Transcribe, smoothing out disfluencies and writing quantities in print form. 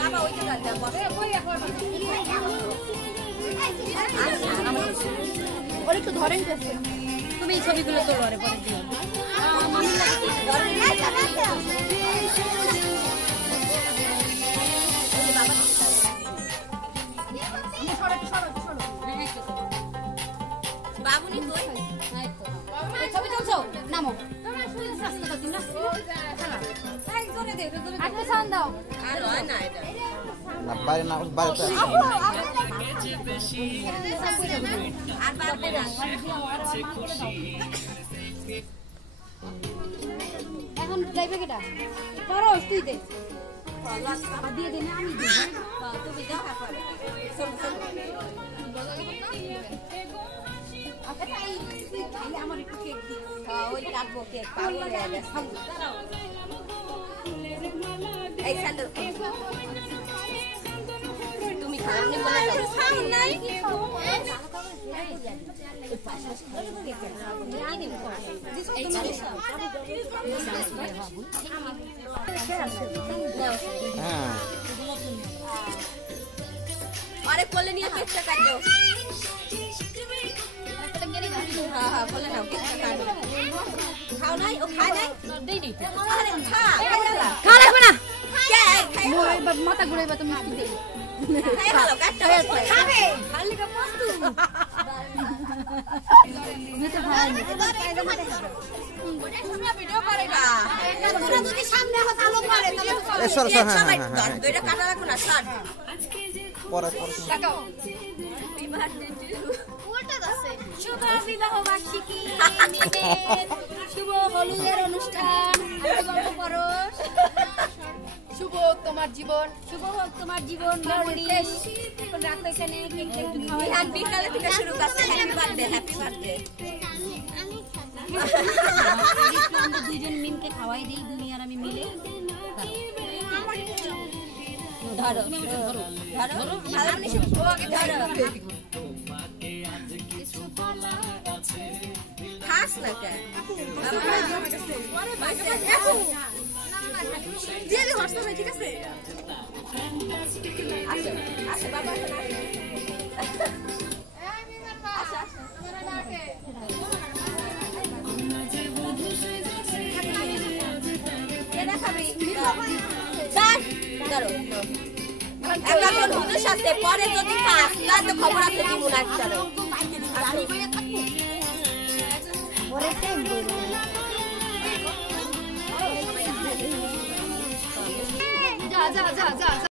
বাবা ওই যে ওর একটু ধরেন তুমি এই ছবিগুলো তোলো আরে পরে দিও বাবুনি কই ছবি তুলছো নামো একটা সাউন্ড দাও আর হয় না এটা না বাইরে না বাইরে আর পারবে না এখন যাইবে কেটা করো তুই দে আর দিয়ে দে না আমি দিই তুমি দাও তারপর চল চল আমার একটু কেক দিই ওই কাটবো কেক পাগল হয়ে গেছে এই স্যান্ডেল তুমি খাওনি বলে দাও সাউন্ড নাই আরে কোলে নিয়ে কেকটা কাটো হ্যাঁ বলে নাও কেকটা কাটো খাও নাই ও খায় নাই দেই দেই আরে খা খা লাগবে না কে মোর মাথা ঘুরাইবা তুমি কি দেই খাই ভালো কাটটা খাবে খালি কা মস্তু মেতে ভাই ওটা সবাই ভিডিও করে না তোরা যদি সামনে কথা আলো করে তাহলে সর সর হ্যাঁ হ্যাঁ এটা কাটা রাখো না স্যার পরে পরে কাটাও উল্টা আছে শুভ বিবাহ বার্ষিকী শুভ হলুদের অনুষ্ঠান গল্প করো শুভ হোক তোমার জীবন শুভ হোক তোমার জীবন এখন রাখো এখানে কেক একটু খাওয়াই আর বিকালে থেকে শুরু করতে হ্যাপি বার্থডে আমরা দুইজন মিমকে খাওয়াই দেই দুনিয়ার আমি মিলে ধরো ধরো ধরো ভালো নিশু ওকে ধরো খাস না কে দিয়ে দি হর্ষ ভাই ঠিক আছে আচ্ছা আচ্ছা বাবা আচ্ছা কেনা খাবি স্যার ধরো এখন হুজুর সাথে পরে যদি খাস তাহলে খবর আছে দিব না চলো পরে টাইম দেব যা যা যা যা